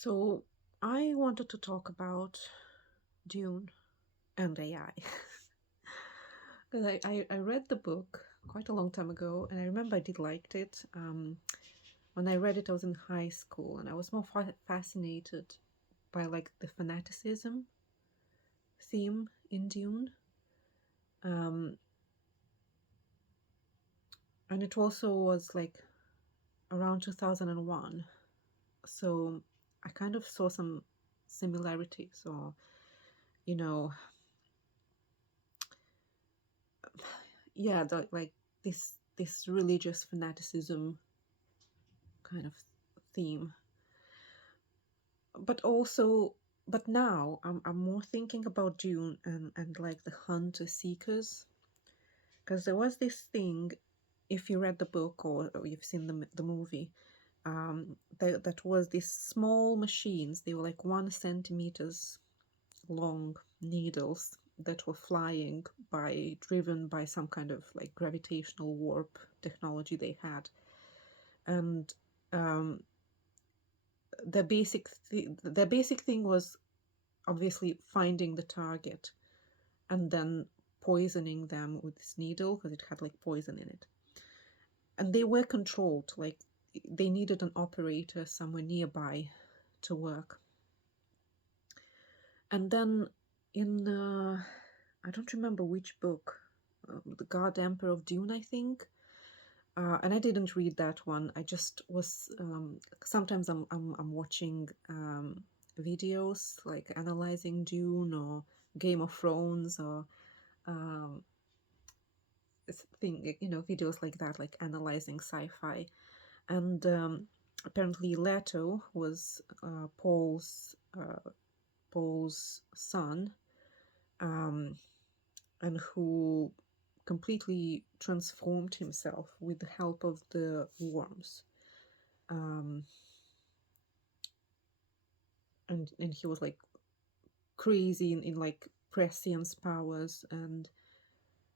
So I wanted to talk about Dune and AI. Because I read the book quite a long time ago, and I remember I did liked it. When I read it, I was in high school, and I was more fascinated by like the fanaticism theme in Dune. Um, and it also was like around 2001, so I kind of saw some similarities, or you know, yeah, like this religious fanaticism kind of theme. But also, but now I'm more thinking about Dune and like the hunter seekers, because there was this thing, if you read the book or you've seen the movie, that was these small machines. They were like 1 centimeters long needles that were flying driven by some kind of like gravitational warp technology they had. And um, the basic thing was obviously finding the target and then poisoning them with this needle because it had like poison in it. And they were controlled, like they needed an operator somewhere nearby to work. And then in I don't remember which book, the God Emperor of Dune, I think. And I didn't read that one. I just was. Sometimes I'm watching videos like analyzing Dune or Game of Thrones or um, videos like that, like analyzing sci-fi. And apparently, Leto was Paul's son, um, and who completely transformed himself with the help of the worms. Um, and he was like crazy in like prescience powers, and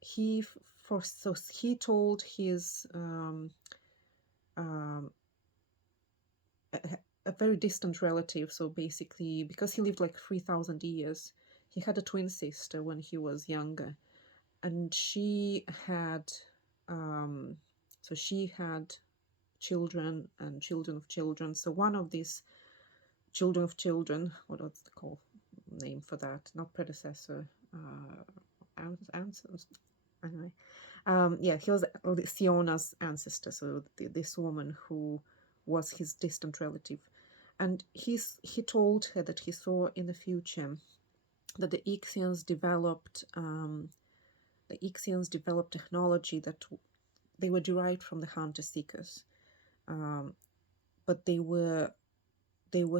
he for so he told his um, a, a very distant relative. So basically, because he lived like 3,000 years, he had a twin sister when he was younger, and she had um, she had children and children of children. So one of these children of children, what's the call name for that? Not predecessor, ancestors. Anyway, yeah, he was Siona's ancestor. So this woman who was his distant relative, and he told her that he saw in the future that the Ixians developed technology that they were derived from the hunter seekers, but they were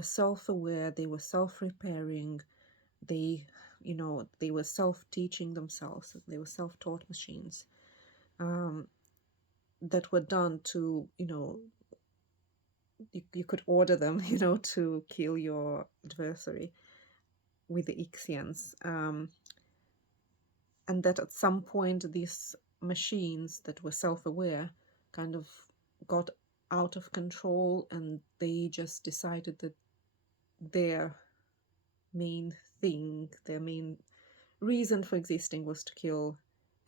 self-aware, they were self-repairing, they they were self-teaching themselves, they were self-taught machines, that were done to, you could order them, to kill your adversary with the Ixians. And that at some point these machines that were self-aware kind of got out of control, and they just decided that their their main reason for existing was to kill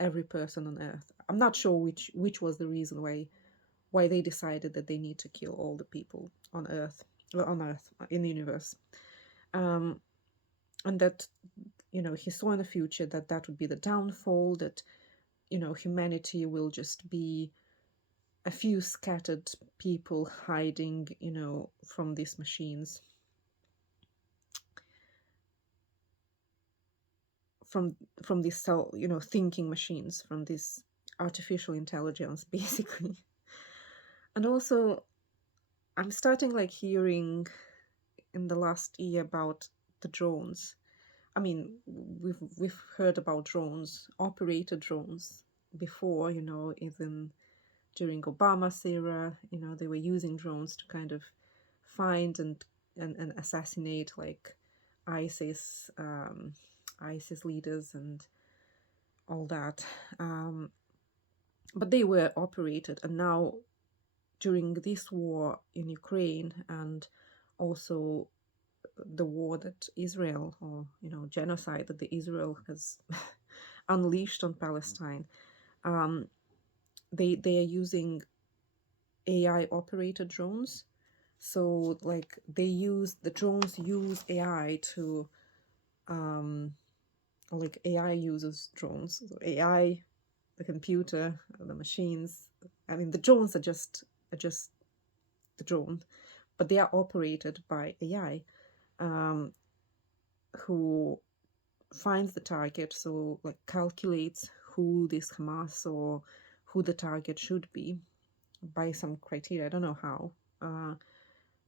every person on Earth. I'm not sure which was the reason why they decided that they need to kill all the people on Earth, in the universe. And that, he saw in the future that that would be the downfall, that, humanity will just be a few scattered people hiding, from these machines, from these thinking machines, from this artificial intelligence, basically. And also, I'm starting like hearing in the last year about the drones. I mean, we've heard about drones, operated drones before, even during Obama's era, they were using drones to kind of find and assassinate like ISIS, ISIS leaders and all that. But they were operated, and now during this war in Ukraine, and also the war that Israel, or genocide that the Israel has unleashed on Palestine. Um, they are using AI operated drones. So like the drones use AI to like AI uses drones. So AI, the computer, the machines. I mean, the drones are just the drone, but they are operated by AI, um, who finds the target, so like calculates who this Hamas or who the target should be by some criteria. I don't know how,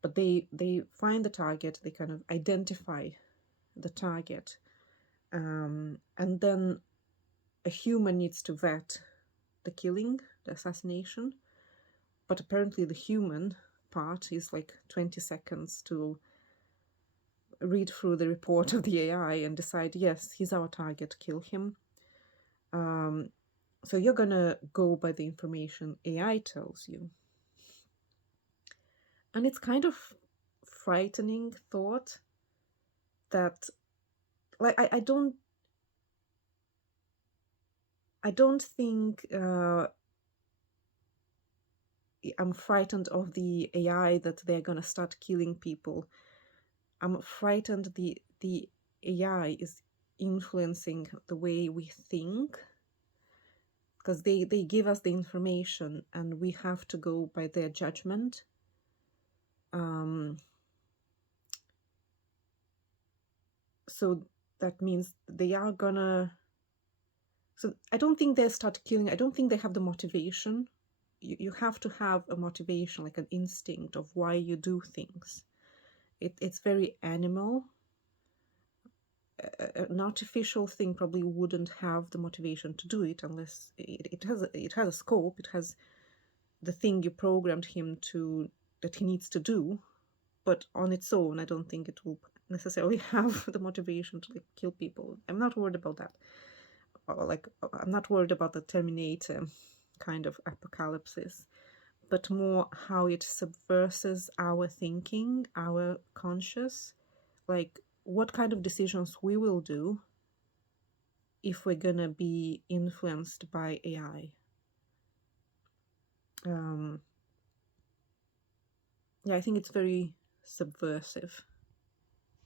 but they find the target. They kind of identify the target, and then a human needs to vet the killing, the assassination. But apparently, the human part is like 20 seconds to read through the report of the AI and decide, yes, he's our target, kill him. So you're gonna go by the information AI tells you. And it's kind of frightening thought that, like, I don't think I'm frightened of the AI that they're gonna start killing people. I'm frightened the AI is influencing the way we think, because they give us the information and we have to go by their judgment. Um, so that means they are gonna. So I don't think they start killing. I don't think they have the motivation. You have to have a motivation, like an instinct of why you do things. It's very animal. An artificial thing probably wouldn't have the motivation to do it unless it has a scope. It has the thing you programmed him to, that he needs to do. But on its own, I don't think it will necessarily have the motivation to like kill people. I'm not worried about that. Like, I'm not worried about the Terminator kind of apocalypse, but more how it subverses our thinking, our conscious, like what kind of decisions we will do if we're gonna be influenced by AI. Yeah, I think it's very subversive.